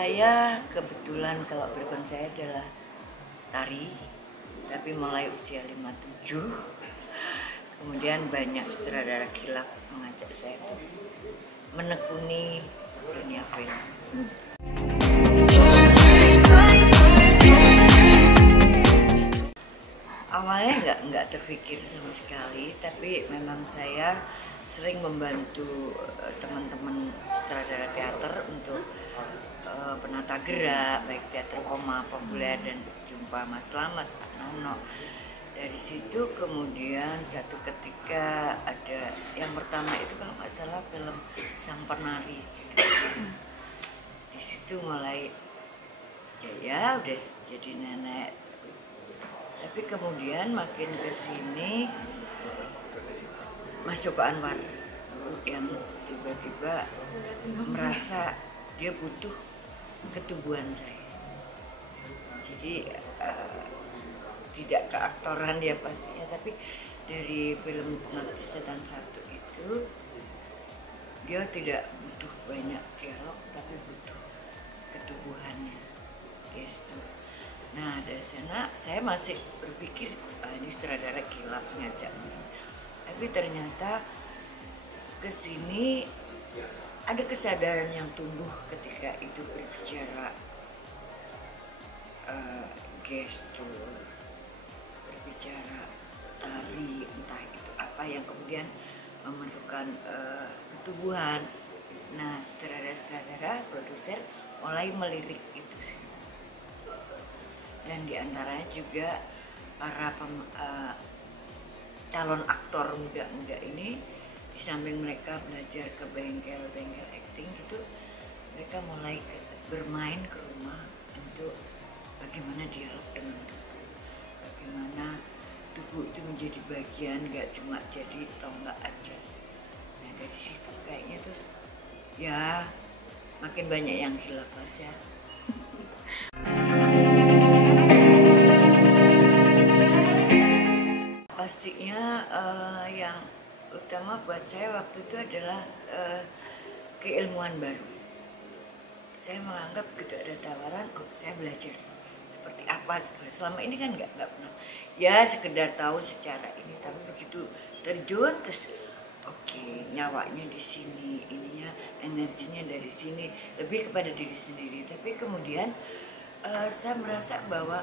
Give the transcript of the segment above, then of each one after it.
Saya kebetulan kalau background saya adalah tari, tapi mulai usia 57. Kemudian banyak sutradara kilap mengajak saya untuk menekuni dunia film. Awalnya nggak terpikir sama sekali, tapi memang saya sering membantu teman-teman sutradara teater untuk penata gerak, baik teater koma, populer, dan Jumpa Mas Slamet, Nono. Dari situ kemudian satu ketika ada yang pertama itu kalau nggak salah film Sang Penari. Di situ mulai ya udah jadi nenek. Tapi kemudian makin ke sini Mas Joko Anwar yang tiba-tiba merasa dia butuh ketubuhan saya. Jadi tidak keaktoran ya pastinya, tapi dari film Pengabdi Setan 1 itu dia tidak butuh banyak dialog, tapi butuh ketubuhannya, gestur. Nah dari sana saya masih berpikir ini sutradara kilap ngajak, tapi ternyata kesini ada kesadaran yang tumbuh ketika itu berbicara gestur, berbicara tari, entah itu apa yang kemudian memerlukan ketubuhan. Nah sutradara-sutradara, produser mulai melirik itu sih. Dan diantaranya juga para calon aktor muda-muda ini, di samping mereka belajar ke bengkel-bengkel acting gitu, mereka mulai bermain ke rumah untuk bagaimana dialog dengan tubuh, bagaimana tubuh itu menjadi bagian, nggak cuma jadi tonggak aja. Nah dari situ kayaknya terus ya makin banyak yang hilaf aja. Pastinya yang utama buat saya waktu itu adalah keilmuan baru. Saya menganggap begitu ada tawaran, saya belajar seperti apa. Selama ini kan nggak pernah. Ya sekedar tahu secara ini, tapi begitu terjun terus nyawanya di sini, ininya energinya dari sini, lebih kepada diri sendiri. Tapi kemudian saya merasa bahwa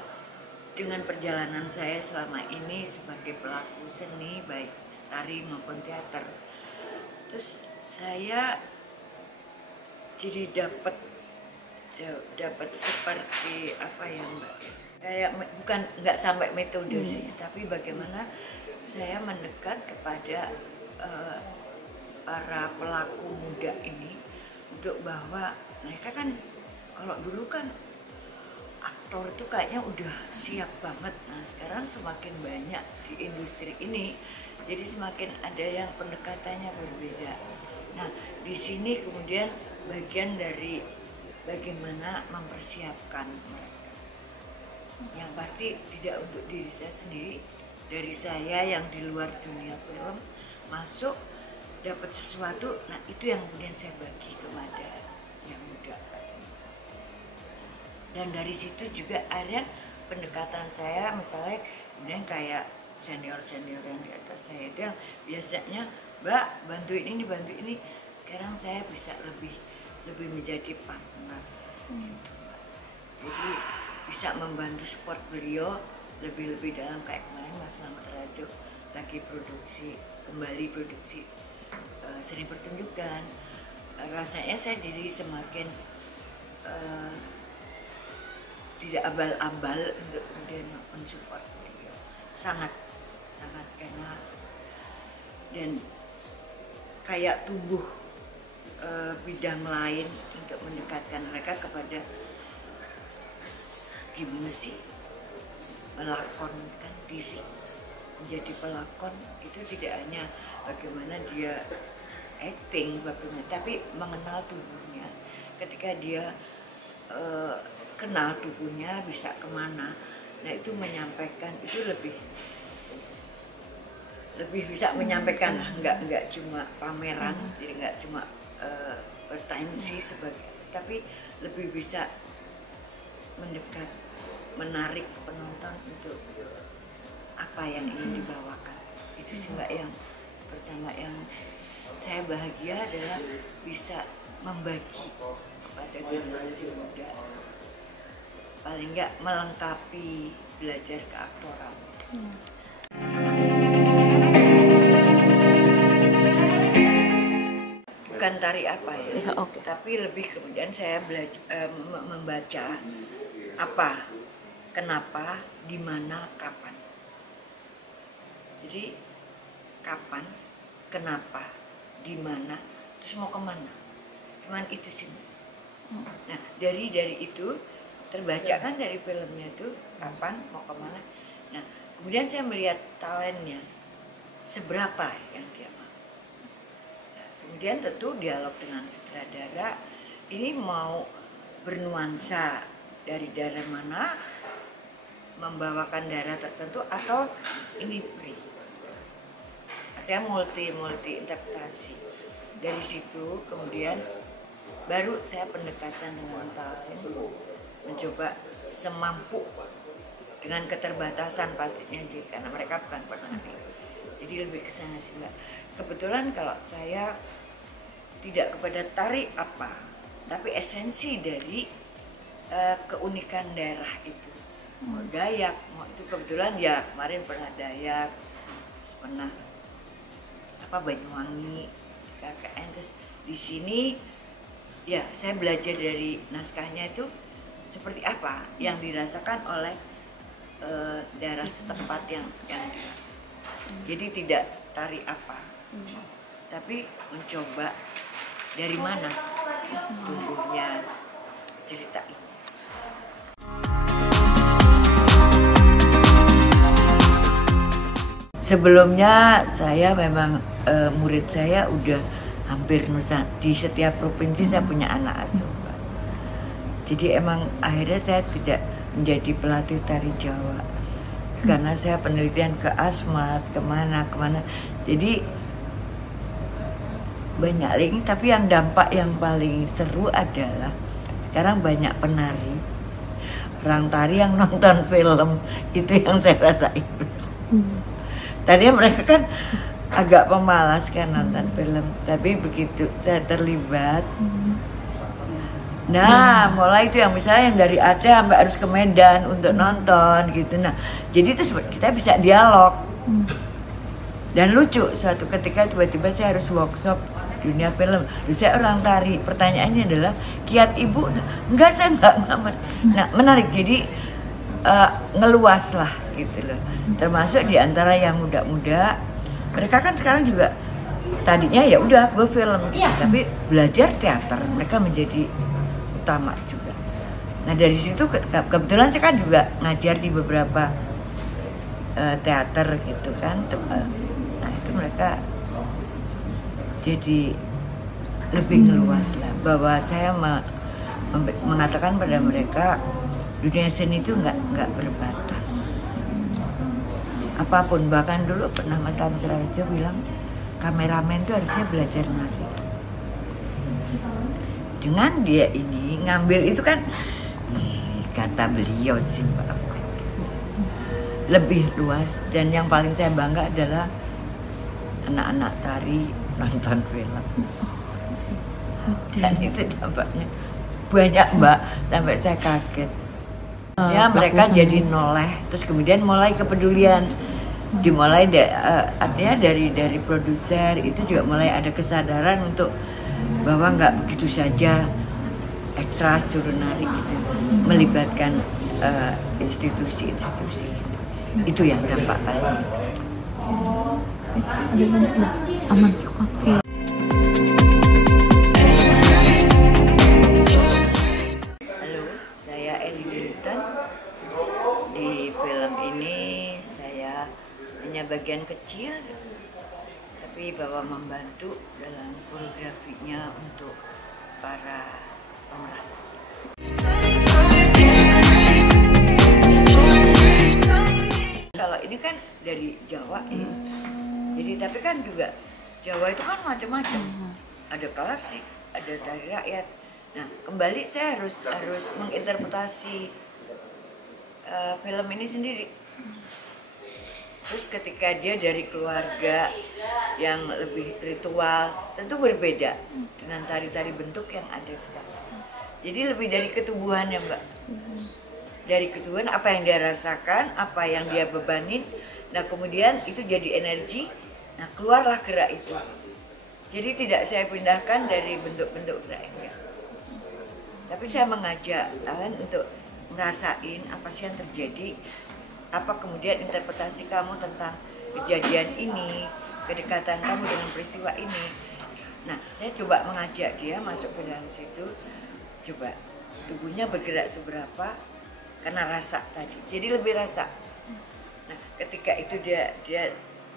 dengan perjalanan saya selama ini sebagai pelaku seni, baik tari maupun teater, terus saya jadi dapat seperti apa ya Mbak, kayak bukan nggak sampai metode sih, tapi bagaimana saya mendekat kepada para pelaku muda ini, untuk bahwa mereka kan kalau dulu kan aktor itu kayaknya udah siap banget. Nah sekarang semakin banyak di industri ini, jadi semakin ada yang pendekatannya berbeda. Nah di sini kemudian bagian dari bagaimana mempersiapkan mereka, yang pasti tidak untuk diri saya sendiri, dari saya yang di luar dunia film masuk dapat sesuatu. Nah itu yang kemudian saya bagi kepada yang muda. Dan dari situ juga ada pendekatan saya, misalnya kemudian kayak senior-senior yang di atas saya itu yang biasanya Mbak bantuin ini, bantuin ini, sekarang saya bisa lebih menjadi partner gitu, Mbak. Jadi bisa membantu support beliau lebih dalam, kayak kemarin Mas Slamet Rajo lagi kembali produksi seni pertunjukan. Rasanya saya jadi semakin tidak abal-abal untuk kemudian mensupport beliau, sangat karena dan kayak tumbuh bidang lain untuk mendekatkan mereka kepada gimana sih melakonkan diri, menjadi pelakon itu tidak hanya bagaimana dia acting, tapi mengenal tubuhnya. Ketika dia kenal tubuhnya bisa kemana, nah itu menyampaikan itu lebih bisa menyampaikan lah, nggak cuma pameran, jadi nggak cuma bertensi sebagai tapi lebih bisa mendekat, menarik penonton untuk apa yang ingin dibawakan. Itu sih Mbak yang pertama yang saya bahagia adalah bisa membagi kepada generasi muda, paling nggak melengkapi belajar keaktoran. Bukan tari apa ya, okay. Tapi lebih kemudian saya membaca apa, kenapa, di mana, kapan. Jadi kapan, kenapa, di mana, terus mau kemana, cuman itu sih. Nah dari itu terbaca kan dari filmnya itu kapan, mau kemana. Nah kemudian saya melihat talentnya seberapa yang dia mau. Nah, kemudian tentu dialog dengan sutradara ini mau bernuansa dari daerah mana, membawakan daerah tertentu atau ini free. Artinya multi interpretasi. Dari situ kemudian baru saya pendekatan dengan talent, mencoba semampu dengan keterbatasan pastinya karena mereka bukan penari. Jadi lebih ke sana sih Mbak. Kebetulan kalau saya tidak kepada tari apa, tapi esensi dari keunikan daerah itu. Mau Dayak, mau itu kebetulan ya kemarin pernah Dayak, pernah Banyuwangi, KKN, terus di sini ya saya belajar dari naskahnya itu seperti apa yang dirasakan oleh daerah setempat yang jadi tidak tari apa, tapi mencoba dari mana tumbuhnya cerita ini. Sebelumnya saya memang murid saya udah hampir di setiap provinsi saya punya anak asuh. Jadi emang akhirnya saya tidak menjadi pelatih tari Jawa karena saya penelitian ke Asmat, kemana. Jadi banyak link, tapi yang dampak yang paling seru adalah sekarang banyak penari, orang tari yang nonton film, itu yang saya rasain. Tadinya mereka kan agak pemalas kan nonton film, tapi begitu saya terlibat, nah mulai itu yang misalnya yang dari Aceh sampai harus ke Medan untuk nonton gitu. Nah jadi itu kita bisa dialog dan lucu. Suatu ketika tiba-tiba saya harus workshop dunia film. Saya orang tari, pertanyaannya adalah kiat ibu, enggak saya enggak ngamar. Nah menarik, jadi ngeluas lah gitu loh. Termasuk diantara yang muda-muda, mereka kan sekarang juga tadinya ya udah gue film gitu, tapi belajar teater mereka menjadi utama juga. Nah dari situ kebetulan saya kan juga ngajar di beberapa teater gitu kan. Nah itu mereka jadi lebih ngeluas lah, bahwa saya mengatakan pada mereka dunia seni itu nggak berbatas. Apapun, bahkan dulu pernah Mas Ramli Raharjo bilang kameramen itu harusnya belajar nari. Dengan dia ini ngambil itu kan, kata beliau sih lebih luas, dan yang paling saya bangga adalah anak-anak tari nonton film. Dan itu dampaknya banyak Mbak, sampai saya kaget. Ya mereka jadi noleh, terus kemudian mulai kepedulian, dimulai artinya dari produser itu juga mulai ada kesadaran untuk bahwa nggak begitu saja ekstra suruh nari gitu, melibatkan institusi-institusi gitu. Itu yang dampak paling itu. Aman cukup. Di film ini saya hanya bagian kecil, tapi bahwa membantu dalam koreografinya untuk para pemeran. Kalau ini kan dari Jawa ya, jadi tapi kan juga Jawa itu kan macam-macam, ada klasik, ada tari rakyat. Nah, kembali saya harus menginterpretasi film ini sendiri. Terus ketika dia dari keluarga yang lebih ritual, tentu berbeda dengan tari-tari bentuk yang ada sekarang. Jadi lebih dari ketubuhan ya Mbak. Dari ketubuhan apa yang dia rasakan, apa yang dia bebanin, nah kemudian itu jadi energi, nah keluarlah gerak itu. Jadi tidak saya pindahkan dari bentuk-bentuk gerak enggak. Tapi saya mengajak kalian untuk merasain apa sih yang terjadi, apa kemudian interpretasi kamu tentang kejadian ini, kedekatan kamu dengan peristiwa ini. Nah, saya coba mengajak dia masuk ke dalam situ, coba tubuhnya bergerak seberapa karena rasa tadi. Jadi lebih rasa. Nah, ketika itu dia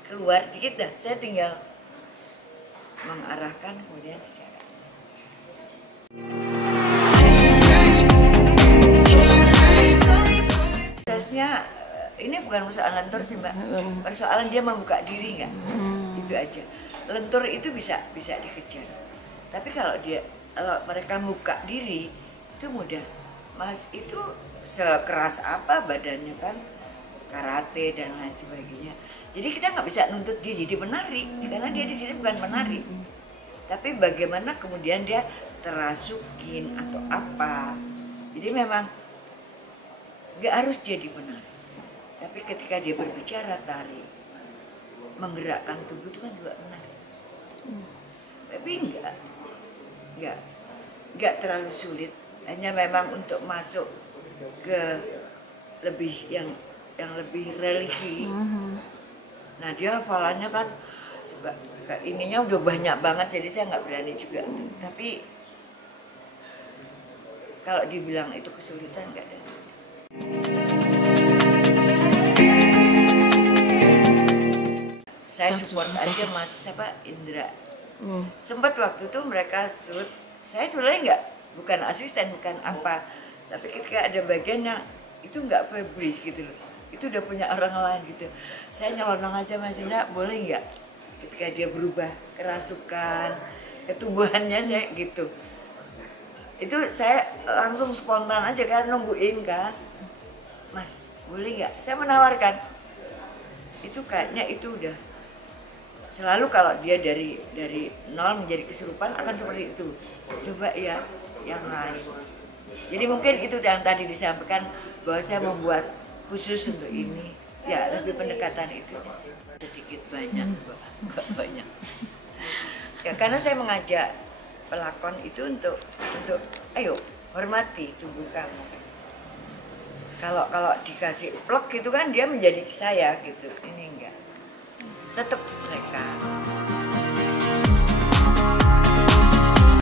keluar dikit dah, saya tinggal mengarahkan kemudian secara prosesnya. Ini bukan persoalan lentur sih Mbak, persoalan dia membuka diri nggak, itu aja. Lentur itu bisa dikejar, tapi kalau mereka buka diri itu mudah. Mas itu sekeras apa badannya kan, karate dan lain sebagainya. Jadi kita nggak bisa nuntut dia jadi penari, karena dia di sini bukan penari. Tapi bagaimana kemudian dia terasukin atau apa. Jadi memang nggak harus jadi penari. Tapi ketika dia berbicara tari, menggerakkan tubuh itu kan juga menari. Tapi enggak terlalu sulit. Hanya memang untuk masuk ke lebih yang lebih religi. Nah dia hafalannya kan ininya udah banyak banget, jadi saya nggak berani juga. Tapi kalau dibilang itu kesulitan nggak ada. Saya support aja Mas Indra. Sempat waktu itu mereka shoot, saya sebenarnya bukan asisten, bukan apa, tapi ketika ada bagian yang itu nggak Febri gitu loh, itu udah punya orang lain gitu. Saya nyelonong aja Mas Indra, boleh nggak? Ketika dia berubah kerasukan, ketubuhannya saya gitu. Itu saya langsung spontan aja kan, nungguin kan, Mas boleh nggak? Saya menawarkan. Itu kayaknya itu udah selalu kalau dia dari nol menjadi kesurupan akan seperti itu. Coba ya yang lain. Jadi mungkin itu yang tadi disampaikan bahwa saya membuat khusus untuk ini. Ya lebih pendekatan itu sih. Sedikit banyak, enggak banyak. Ya karena saya mengajak pelakon itu untuk ayo hormati tubuh kamu. Kalau dikasih plek gitu kan dia menjadi saya gitu. Ini enggak. Tetap mereka